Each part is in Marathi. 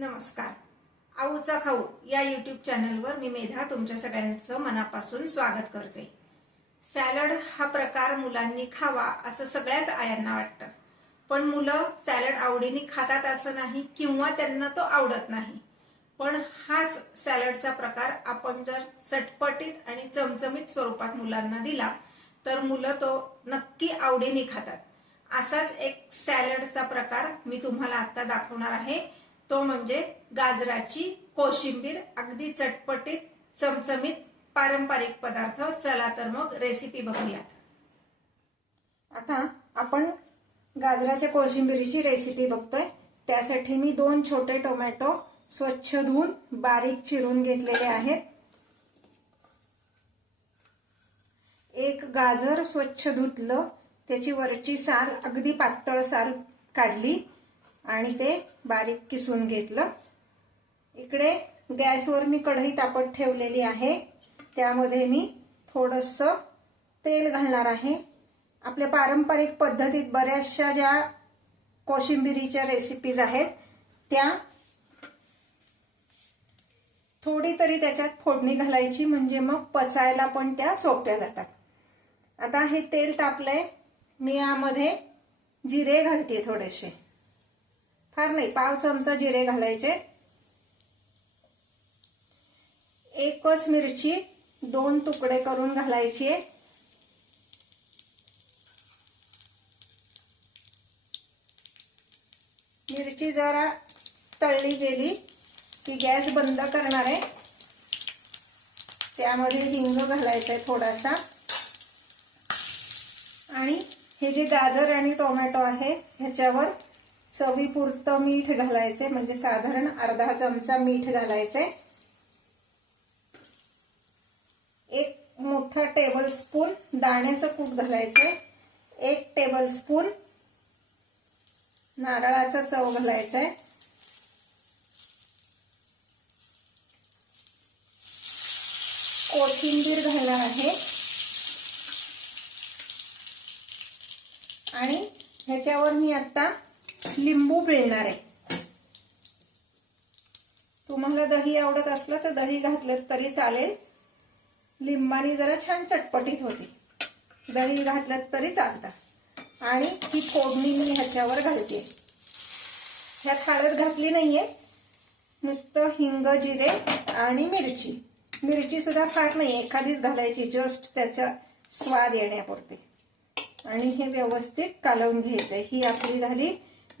नमस्कार. आऊचा खाऊ या यूट्यूब चॅनलवर मी मेधा तुमच्या सगळ्यांचं मनापासून स्वागत करते. सॅलड हा प्रकार मुलांनी खावा असं सगळ्याच आयांना वाटतं. पण मुलं सॅलड आवडीने खातात असं नाही किंवा त्यांना तो आवडत नाही. पण हाच सॅलडचा प्रकार आपण जर चटपटीत आणि चमचमीत स्वरूपात मुलांना दिला तर मुलं तो नक्की आवडीने खातात. असाच एक सॅलडचा प्रकार मी तुम्हाला आता दाखवणार आहे. तो म्हणजे गाजराची कोशिंबीर अगदी चटपटीत चमचमीत पारंपरिक पदार्थ. चला तर मग रेसिपी बघूयात. आता आपण गाजराच्या कोशिंबिरीची रेसिपी बघतोय. त्यासाठी मी दोन छोटे टोमॅटो स्वच्छ धुवून बारीक चिरून घेतलेले आहेत. एक गाजर स्वच्छ धुतलं त्याची वरची साल अगदी पातळ साल काढली. आणि ते बारीक किसून घेतलं. इकडे गॅसवर मी कढई तापत ठेवलेली आहे. त्यामध्ये मी थोडंसं तेल घालणार आहे. आपल्या पारंपरिक पद्धतीत बऱ्याचशा ज्या कोशिंबिरीच्या रेसिपीज आहेत त्या थोडी तरी त्याच्यात फोडणी घालायची म्हणजे मग पचायला पण त्या सोप्या जातात. आता हे तेल तापलंय. मी यामध्ये जिरे घालते थोडेसे. फार नाही पाव चमचा जिरे घालायचे. एकच मिरची दोन तुकडे करून घालायची. मिरची जरा तळली गेली की गॅस बंद करणार आहे. त्यामध्ये हिंग घालायचा आहे थोडासा. आणि हे जे गाजर आणि टोमॅटो आहे ह्याच्यावर चवीपुरतं मीठ घालायचंय म्हणजे साधारण अर्धा चमचा मीठ घालायचंय एक मोठा टेबल स्पून दाण्याचं कूट घालायचंय एक टेबल स्पून नारळाचा चव घालायचाय कोथिंबीर घाला आहे. आणि ह्याच्यावर मी आता लिंबू पिळणार आहे. तुम्हाला दही आवडत असलं तर दही घातलं तरी चालेल. लिंबानी जरा छान चटपटीत होती. दही घातलं तरी चालतं. आणि ही फोडणी मी ह्याच्यावर घालते. ह्यात हळद घातली नाहीये. नुसतं हिंग जिरे आणि मिरची. मिरची सुद्धा फार नाही एखादीच घालायची. जस्ट त्याचा स्वाद येण्यापुरते. आणि हे व्यवस्थित कालवून घ्यायचंय. ही आपली झाली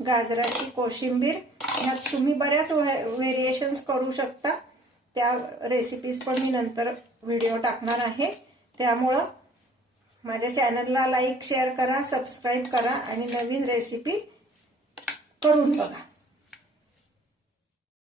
गाजराची कोशिंबीर. ह्या तुम्ही बऱ्याच व्हेरिएशन्स करू शकता. त्या रेसिपीज पण मी नंतर व्हिडिओ टाकणार आहे. त्यामुळं माझ्या चॅनलला लाईक शेअर करा सबस्क्राईब करा आणि नवीन रेसिपी करून बघा.